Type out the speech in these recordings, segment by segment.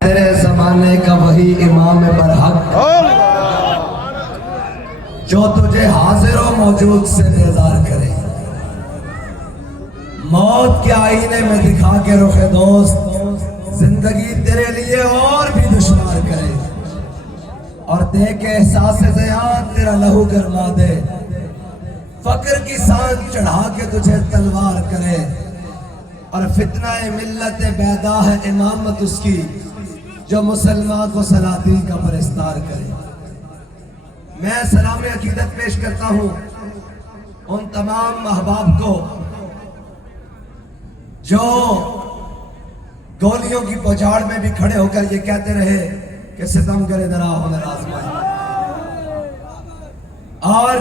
تیرے زمانے کا وہی امام برحق جو تجھے حاضر و موجود سے بیزار کرے، موت کے آئینے میں دکھا کے رخ دوست زندگی تیرے لیے اور بھی دشوار کرے، اور دے کے احساس زیاد تیرا لہو گرما دے، فقر کی سانگ چڑھا کے تجھے تلوار کرے، اور فتنہ ملت بیدا ہے امامت اس کی جو مسلمان کو سلاطین کا پرستار کرے۔ میں سلام عقیدت پیش کرتا ہوں ان تمام احباب کو جو گولیوں کی پوچھاڑ میں بھی کھڑے ہو کر یہ کہتے رہے کہ ستم کرے درا ہو آزمائے، اور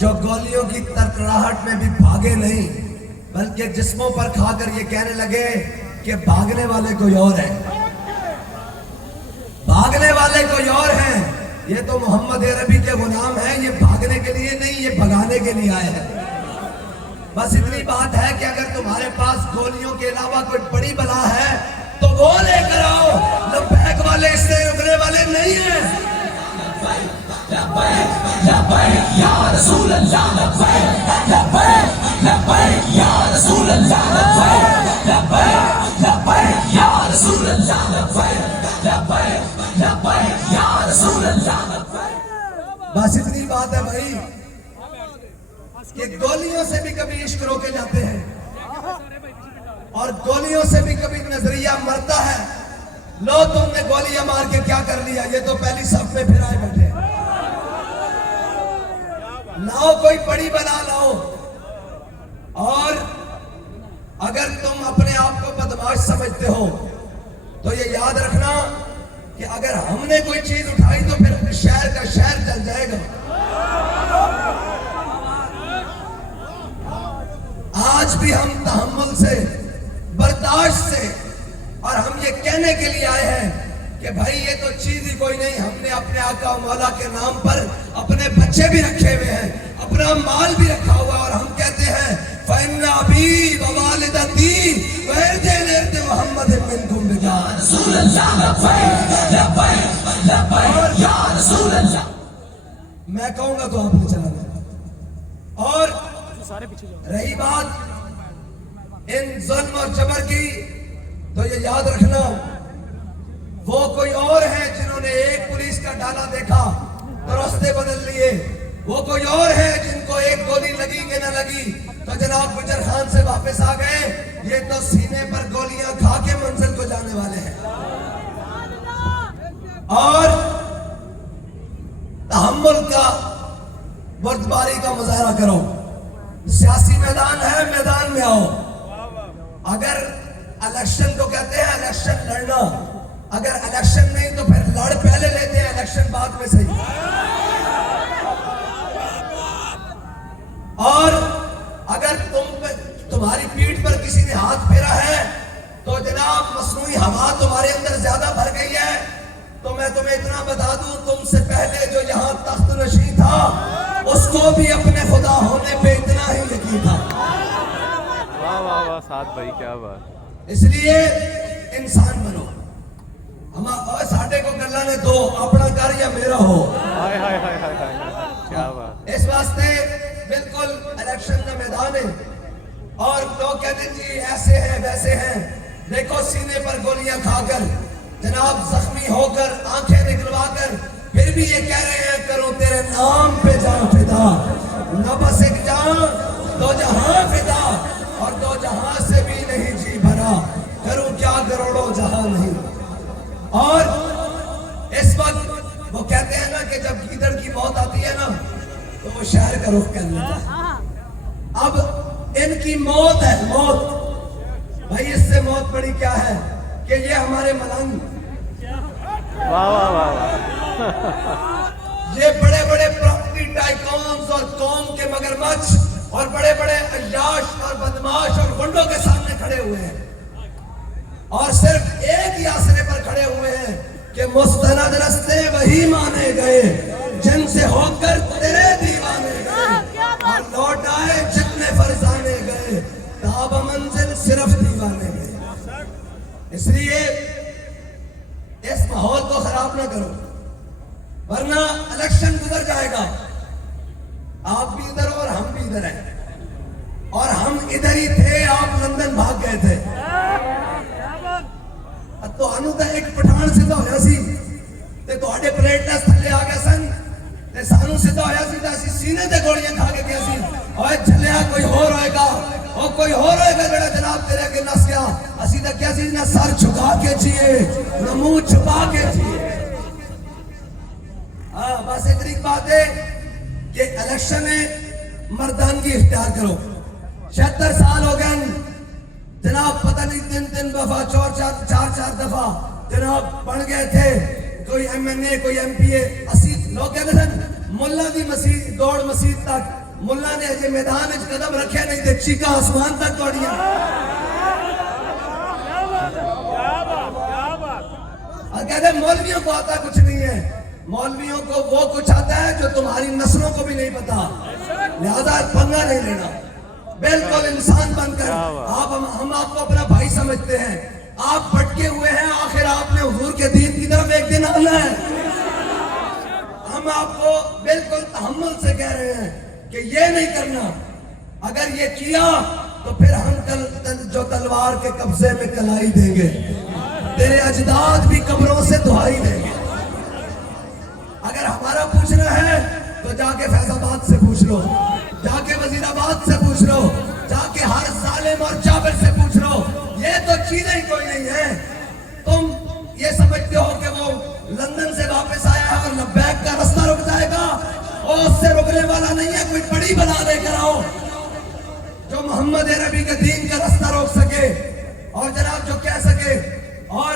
جو گولیوں کی ترکراہٹ میں بھی بھاگے نہیں بلکہ جسموں پر کھا کر یہ کہنے لگے کہ بھاگنے والے کوئی اور ہے، بھاگنے والے کوئی اور ہیں، یہ تو محمد عربی کے غلام ہیں، یہ بھاگنے کے لیے نہیں، یہ بھگانے کے لیے آئے ہیں۔ بس اتنی بات ہے کہ اگر تمہارے پاس گولیوں کے علاوہ کوئی بڑی بلا ہے تو وہ لے کر آؤ، لبیک والے اس سے رکنے والے نہیں ہیں۔ لبیک لبیک یا رسول اللہ، لبیک لبیک لبیک یا رسول اللہ، لبیک لبیک لبیک یا رسول اللہ، لبیک لبیک لبیک یا رسول اللہ۔ بس اتنی بات ہے بھائی کہ گولیوں سے بھی کبھی عشق روکے جاتے ہیں، اور گولیوں سے بھی کبھی نظریہ مرتا ہے۔ لو تم نے گولیاں مار کے کیا کر لیا، یہ تو پہلی صف میں پھر آئے بیٹھے۔ لاؤ کوئی بڑی بلا لاؤ، اور اگر تم اپنے آپ کو بدماش سمجھتے ہو تو یہ یاد رکھنا کہ اگر ہم نے کوئی چیز اٹھائی تو پھر شہر کا شہر جل جائے گا۔ آج بھی ہم تحمل سے، برداشت سے، اور ہم یہ کہنے کے لیے آئے ہیں کہ بھائی یہ تو چیز ہی کوئی نہیں، ہم نے اپنے آقا و مولا کے نام پر اپنے بچے بھی رکھے ہوئے ہیں، اپنا مال بھی رکھا ہوا ہے، اور ہم کہتے ہیں فَإِنَّ أَبِي وَوَالِدَتِي وَإِرْدِ مُحَمَّدٍ مِنْكُمْ بِجَانِ رسول اللہ، لبیک لبیک لبیک یا رسول اللہ۔ میں کہوں گا تو آپ نے چلا گیا۔ اور رہی بات ان ظلم اور جبر کی، تو یہ یاد رکھنا وہ کوئی اور ہیں جنہوں نے ایک پولیس کا ڈالا دیکھا تو راستے بدل لیے، وہ کوئی اور ہیں جن کو ایک گولی لگی کہ نہ لگی تو جناب گجر خان سے واپس آ گئے، یہ تو سینے پر گولیاں کھا کے منزل کو جانے والے ہیں۔ اور تحمل کا، بردباری کا مظاہرہ کرو، سیاسی میدان ہے، میدان میں آؤ۔ اگر الیکشن کو کہتے ہیں الیکشن لڑنا، اگر الیکشن نہیں تو پھر لڑ پہلے لیتے ہیں، الیکشن بعد میں صحیح۔ اور اگر تمہاری پیٹھ پر کسی نے ہاتھ پھیرا ہے تو جناب مصنوعی ہوا تمہارے اندر زیادہ بھر گئی ہے، تو میں تمہیں اتنا بتا دوں تم سے پہلے جو یہاں تخت نشین تھا اس کو بھی اپنے خدا ہونے پہ اتنا ہی یقین تھا۔ واہ واہ واہ سعد بھائی کیا بات۔ اس لیے انسان بنو، ساڈے کو گلا نے دو، اپنا کر یا میرا ہو۔ ہائے ہائے ہائے ہائے ہائے کیا بات۔ اس واسطے بالکل الیکشن کا میدان ہے، اور لوگ کہتے ہیں جی ایسے ہیں ویسے ہیں، دیکھو سینے پر گولیاں کھا کر، جناب زخمی ہو کر، آنکھیں نکلوا کر، پھر بھی یہ کہہ رہے ہیں کروں تیرے نام پہ جان فدا، نہ بس ایک جان دو جہاں فدا، اور دو جہاں سے بھی نہیں جی بھرا، کروں کیا کروڑوں جہاں نہیں۔ اور اس وقت وہ کہتے ہیں نا کہ جب گیدڑ کی موت آتی ہے نا تو وہ شہر کا رخ کر لیتا ہے۔ اب ان کی موت ہے، موت بھائی، اس سے موت بڑی کیا ہے کہ یہ ہمارے ملنگ، واہ واہ واہ واہ۔ یہ بڑے بڑے پراپرٹی ٹائکونز اور قوم کے مگرمچھ اور بڑے بڑے عیاش اور بدماش اور گنڈوں کے سامنے کھڑے ہوئے ہیں، اور صرف ایک ہی آسرے پر کھڑے ہوئے ہیں کہ مستند رستے وہی مانے گئے جن سے ہو کر تیرے دیوانے گئے، اور لوٹ آئے جتنے فرزانے گئے، تاب منزل صرف دیوانے گئے۔ اس لیے اس ماحول کو خراب نہ کرو، ورنہ الیکشن گزر جائے گا، آپ بھی ادھر ہو اور ہم بھی ادھر ہیں، اور ہم ادھر ہی تھے، آپ لندن بھاگ گئے تھے۔ تو انو تا ایک پٹھان سیدھا ہویا سی تے تواڈے پلیٹلس تھلے آ گئے سن تے سانو سیدھا ہویا سی تے اسی سینے تے گولیاں کھا کے گئے سی، اوے جھلیا کوئی ہور ہوئے گا، او کوئی ہور ہوئے گا جڑا جناب تیرے اگے نس گیا، اسی تے کیا سی نہ سر جھکا کے جیے نہ منہ چھپا کے جیے۔ ہاں بس اتنی بات ہے کہ الیکشن ہے، مردانگی اختیار کرو۔ 76 سال ہو گئے جناب، پتہ نہیں 3 دفعہ 4 دفعہ جناب بن گئے تھے، کوئی ایم این اے کوئی ایم پی اے، اسی لوگ کہتے ہیں ملا دی مسیح دوڑ مسیح تک، ملا نے اجے میدان وچ قدم رکھے نہیں تے چیکاں آسمان تک دوڑیاں۔ اور کہتے ہیں مولویوں کو آتا کچھ نہیں ہے، مولویوں کو وہ کچھ آتا ہے جو تمہاری نسلوں کو بھی نہیں پتا، لہذا پنگا نہیں لینا، بالکل انسان بن کر ہم آپ کو اپنا بھائی سمجھتے ہیں، آپ بھٹکے ہوئے ہیں، آخر آپ نے حضور کے دین کی طرف ایک دن آنا ہے۔ ہم آپ کو بالکل تحمل سے کہہ رہے ہیں کہ یہ نہیں کرنا، اگر یہ کیا تو پھر ہم جو تلوار کے قبضے میں کلائی دیں گے، تیرے اجداد بھی قبروں سے دہائی دیں گے۔ اگر ہمارا پوچھنا ہے تو جا کے فیض آباد سے پوچھ لو، جا کے وزیر آباد سے پوچھ لو، جا کے ہر ظالم اور جابر سے پوچھ لو، یہ تو چیزیں ہی کوئی نہیں ہے۔ تم یہ سمجھتے ہو کہ وہ لندن سے واپس آیا ہے اور لبیک کا رستہ رک جائے گا، اور اس سے رکنے والا نہیں ہے، کوئی بڑی بنا لے کر آؤ جو محمد عربی کے دین کا رستہ روک سکے اور جناب جو کہہ سکے۔ اور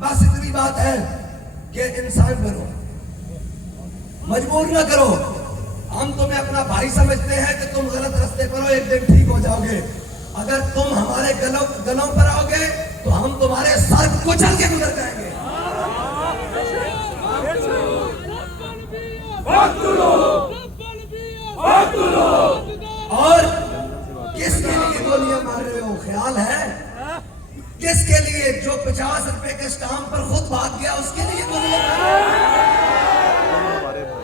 بس اتنی بات ہے کہ انسان بنو، مجبور نہ کرو، ہم تمہیں اپنا بھائی سمجھتے ہیں کہ تم غلط راستے پر ہو، ایک دن ٹھیک ہو جاؤ گے، اگر تم ہمارے گلوں پر آؤ گے تو ہم تمہارے سر کچل کے گزر جائیں گے۔ اور کس کے لیے گولیاں مار رہے ہو؟ خیال ہے کس کے لیے؟ جو 50 روپے کے اسٹامپ پر خود بھاگ گیا اس کے لیے گولیاں مار رہے ہو؟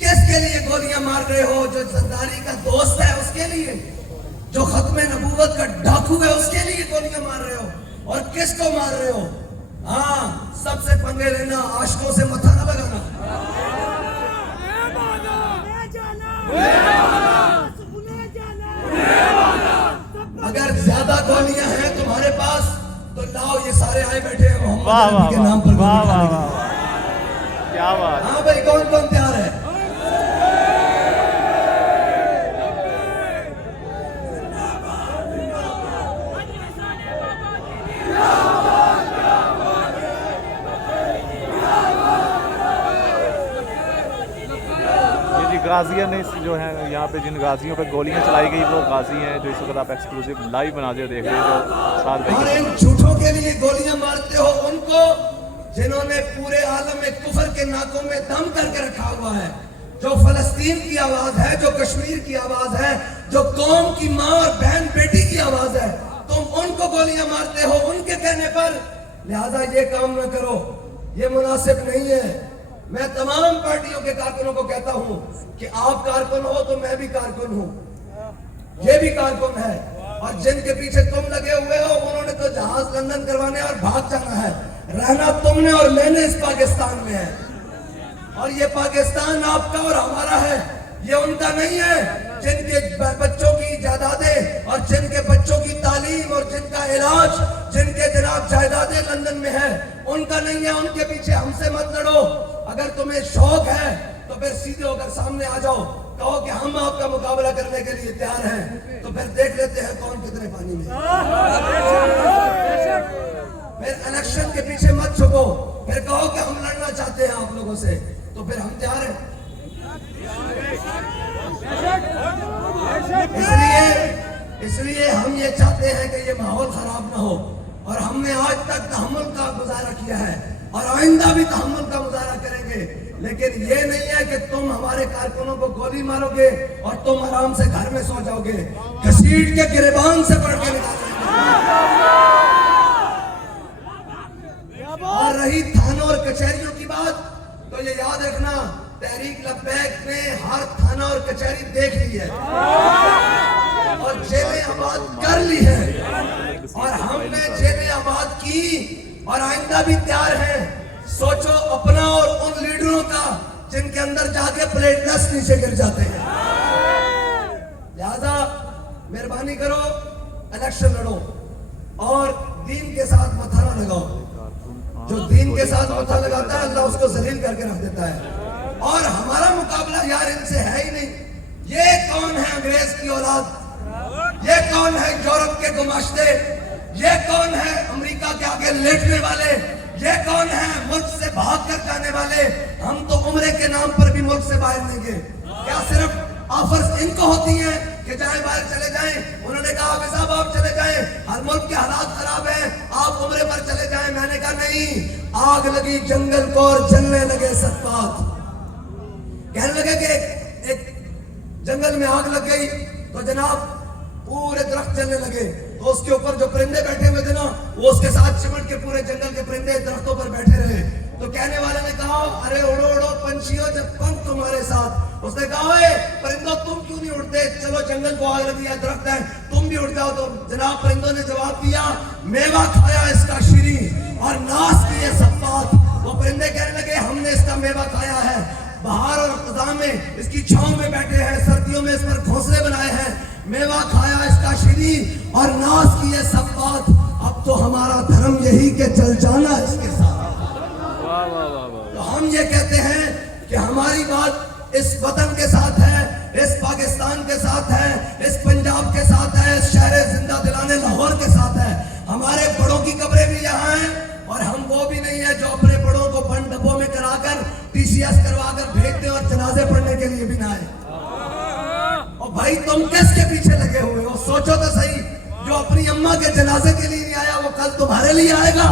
کس کے لیے گولیاں مار رہے ہو؟ جو زرداری کا دوست ہے اس کے لیے، جو ختم نبوت کا ڈاکو ہے اس کے لیے گولیاں مار رہے ہو؟ اور کس کو مار رہے ہو؟ ہاں سب سے پنگے لینا، عاشقوں سے متھا نہ لگانا۔ اگر زیادہ گولیاں ہیں تمہارے پاس تو لاؤ، یہ سارے آئے بیٹھے ہیں محمد عربی کے نام پر گولی کھانے کے لیے۔ کیا بات! ہاں بھائی، کون کون تیار ہے؟ غازیاں نے جو ہیں یہاں پہ جن غازیوں پہ گولیاں چلائی گئی وہ غازی ہیں جو اس وقت آپ ایکسکلوسیو لائیو بناتے دیکھ رہے ہیں، جو ساتھ بھائی اور ان جھوٹوں کے لیے گولیاں مارتے ہو ان کو جنہوں نے پورے عالم میں کفر کے ناکوں میں دم کر کے رکھا ہوا ہے، جو فلسطین کی آواز ہے، جو کشمیر کی آواز ہے، جو قوم کی ماں اور بہن بیٹی کی آواز ہے، تم ان کو گولیاں مارتے ہو ان کے کہنے پر۔ لہذا یہ کام نہ کرو، یہ مناسب نہیں ہے۔ میں تمام پارٹیوں کے کارکنوں کو کہتا ہوں کہ آپ کارکن ہو تو میں بھی کارکن ہوں، یہ بھی کارکن ہے، اور جن کے پیچھے تم لگے ہوئے ہو انہوں نے تو جہاز لندن کروانے اور بھاگ جانا ہے، رہنا تم نے اور لینے اس پاکستان میں ہے، اور یہ پاکستان آپ کا اور ہمارا ہے، یہ ان کا نہیں ہے۔ جن کے بچوں کی جائیدادیں اور جن کے بچوں کی تعلیم اور جن کا علاج، جن کے جناب جائیدادیں لندن میں ہیں، ان کا نہیں ہے، ان کے پیچھے ہم سے مت لڑو۔ اگر تمہیں شوق ہے تو پھر سیدھے ہو کر سامنے آ جاؤ، کہو کہ ہم آپ کا مقابلہ کرنے کے لیے تیار ہیں، تو پھر دیکھ لیتے ہیں کون کتنے پانی میں۔ پھر الیکشن کے پیچھے مت چھپو، پھر کہو کہ ہم لڑنا چاہتے ہیں آپ لوگوں سے، تو پھر ہم تیار ہیں۔ اس لیے ہم یہ چاہتے ہیں کہ یہ ماحول خراب نہ ہو، اور ہم نے آج تک تحمل کا مظاہرہ کیا ہے اور آئندہ بھی تحمل کا مظاہرہ کریں گے، لیکن یہ نہیں ہے کہ تم ہمارے کارکنوں کو گولی مارو گے اور تم آرام سے گھر میں سو جاؤ گے، گھسیٹ کے گریبان سے پڑھ کے نکالیں گے۔ کچہری دیکھ لی ہے اور جیلیں آباد کر لی ہے اور ہم نے جیلیں آباد کی اور آئندہ بھی تیار ہیں. سوچو اپنا اور ان لیڈروں کا جن کے اندر جا کے پلیٹلیٹس نیچے گر جاتے ہیں. لہذا مہربانی کرو الیکشن لڑو اور دین کے ساتھ متھا نہ لگاؤ. جو دین کے ساتھ متھا لگاتا ہے اللہ اس کو ذلیل کر کے رکھ دیتا ہے. اور ہمارا مقابلہ یار ان سے ہے ہی نہیں. یہ کون ہے انگریز کی اولاد؟ یہ کون ہے یورپ کے گماشتے؟ یہ کون ہے امریکہ کے آگے لیٹنے والے؟ یہ کون ہے ملک سے بھاگ کر جانے والے؟ ہم تو عمرے کے نام پر بھی ملک سے باہر نہیں گئے. کیا صرف آفرز ان کو ہوتی ہیں کہ جائیں باہر چلے جائیں؟ انہوں نے کہا حافظ صاحب آپ چلے جائیں, ہر ملک کے حالات خراب ہیں, آپ عمرے پر چلے جائیں. میں نے کہا نہیں, آگ لگی جنگل کو اور جلنے لگے صفات. کہنے لگے کہ ایک جنگل میں آگ لگ گئی تو جناب پورے درخت جلنے لگے, تو اس کے اوپر جو پرندے بیٹھے ہوئے تھے نا وہ اس کے ساتھ چمٹ کے پورے جنگل کے پرندے درختوں پر بیٹھے رہے. تو کہنے والے نے کہا ارے اڑو اڑو پنچھیوں جب پنکھ تمہارے ساتھ. اس نے کہا اے پرندوں تم کیوں نہیں اڑتے؟ چلو جنگل کو آگ لگی ہے, درخت ہے, تم بھی اڑ جاؤ. تو جناب پرندوں نے جواب دیا میوہ کھایا اس کا شیریں اور ناس کیے صفات. وہ پرندے کہنے لگے ہم نے اس کا میوہ کھایا ہے, بہار اور خزاں میں اس کی چھاؤں میں بیٹھے ہیں, سردیوں میں اس پر گھونسلے بنائے ہیں, میوہ کھایا اس کا شیریں اور ناز کیے صفات. اب تو ہمارا دھرم یہی کہ جل جانا اس کے ساتھ. تو ہم یہ کہتے ہیں کہ ہماری بات اس وطن کے ساتھ ہے, اس پاکستان کے ساتھ ہے, اس پنجاب کے ساتھ ہے, اس شہر زندہ دلانے لاہور کے ساتھ ہے. ہمارے بڑوں کی قبریں بھی یہاں ہیں اور ہم وہ بھی نہیں ہیں جو اپنے بڑوں کو بند ڈبوں میں کرا کر TCS کروا کر بھیج دیں اور جنازے پڑھنے کے لیے بھی نہ آئے. اور بھائی تم کس کے پیچھے لگے ہوئے ہو؟ سوچو تو صحیح, جو اپنی اماں کے جنازے کے لیے نہیں آیا وہ کل تمہارے لیے آئے گا.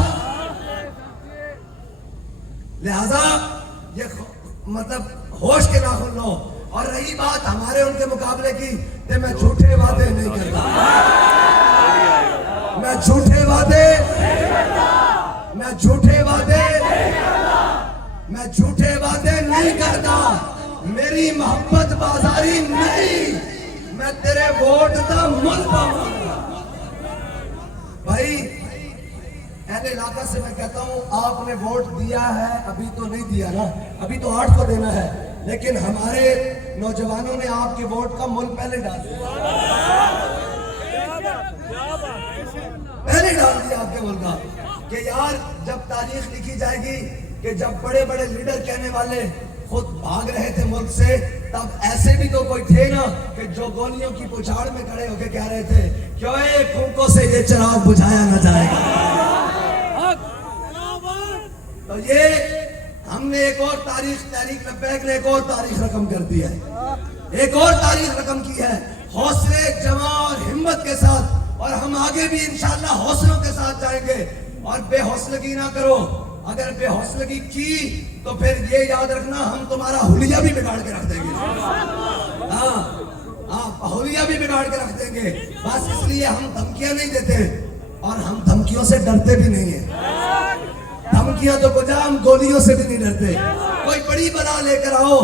لہذا یہ مطلب ہوش کے ناخن لو. اور رہی بات ہمارے ان کے مقابلے کی, کہ میں جھوٹے وعدے نہیں کرتا, میں جھوٹے وعدے نہیں کرتا. میری محبت بازاری نہیں, میں تیرے ووٹ دا مل پاؤں. بھائی اہل علاقہ سے میں کہتا ہوں آپ نے ووٹ دیا ہے, ابھی تو نہیں دیا نا, ابھی تو 8 کو دینا ہے, لیکن ہمارے نوجوانوں نے آپ کے ووٹ کا مل پہلے ڈال دیا آپ کے ملک کا. کہ یار جب تاریخ لکھی جائے گی کہ جب بڑے بڑے لیڈر کہنے والے خود بھاگ رہے تھے ملک سے, تب ایسے بھی تو کوئی تھے نا کہ جو گولیوں کی پچھاڑ میں کھڑے ہو کے کہہ رہے تھے کیوں پھونکوں سے یہ چراغ بجھایا نہ جائے گا. تو یہ ہم نے ایک اور تاریخ لبیک نے ایک اور تاریخ رقم کر دی ہے, ایک اور تاریخ رقم کی ہے, حوصلے جمع اور ہمت کے ساتھ. اور ہم آگے بھی انشاءاللہ حوصلوں کے ساتھ جائیں گے. اور بے حوصلگی نہ کرو, اگر بے حوصلگی کی تو پھر یہ یاد رکھنا ہم تمہارا حلیہ بھی بگاڑ کے رکھ دیں گے. ہاں حلیہ بھی بگاڑ کے رکھ دیں گے. بس اس لیے ہم دھمکیاں نہیں دیتے اور ہم دھمکیوں سے ڈرتے بھی نہیں ہیں. دھمکیاں تو کجا, ہم گولیوں سے بھی نہیں ڈرتے. کوئی بڑی بلا لے کر آؤ,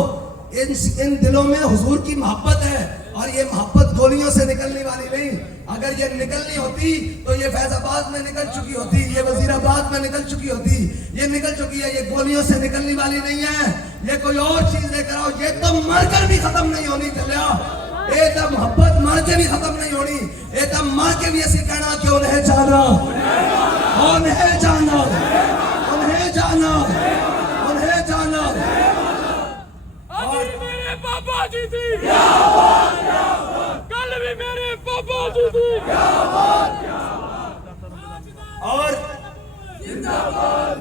ان دلوں میں حضور کی محبت ہے اور یہ محبت گولیوں سے نکلنے والی نہیں. اگر یہ نکلنی ہوتی تو یہ فیض آباد میں نکل چکی ہوتی, یہ وزیر آباد میں نکل چکی ہوتی, یہ نکل چکی ہے. یہ گولیوں سے نکلنے والی نہیں ہے, یہ کوئی اور چیز لے کر آؤ. یہ تو مر کر بھی ختم نہیں ہونی. چلیا یہ تو محبت مر کے بھی ختم نہیں ہونی. یہ تو مر کے بھی ایسی کہنا کہ انہیں جانا, انہیں جانا, انہیں جانا, انہیں جانا. میرے پاپا جی تھی, کل بھی میرے پاپا جی تھی. اور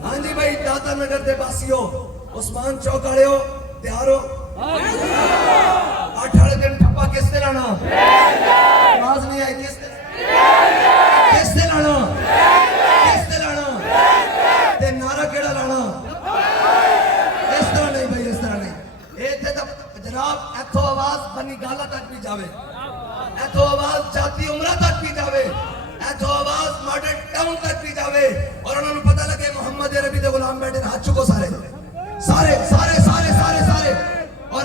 ہاں جی بھائی, داتا نگر دے باسیو, عثمان چوک آڑے ہو, تیار ہو؟ 8 دن ٹھپا کس نے لانا؟ آواز نہیں آئی. کس نے لانا؟ تے نعرہ کیڑا لانا؟ اس طرح نہیں بھائی, اس طرح نہیں. جناب ایتھو آواز بنی گالا تک بھی جاوے, ایتھو آواز جاتی عمرہ تک بھی جاوے, ایتھو آواز ماڈرن ٹاؤن تک بھی جاوے. اور انہوں نے پتہ لگے محمد عربی دے غلام بیٹھے ہاتھ چکو سارے. اور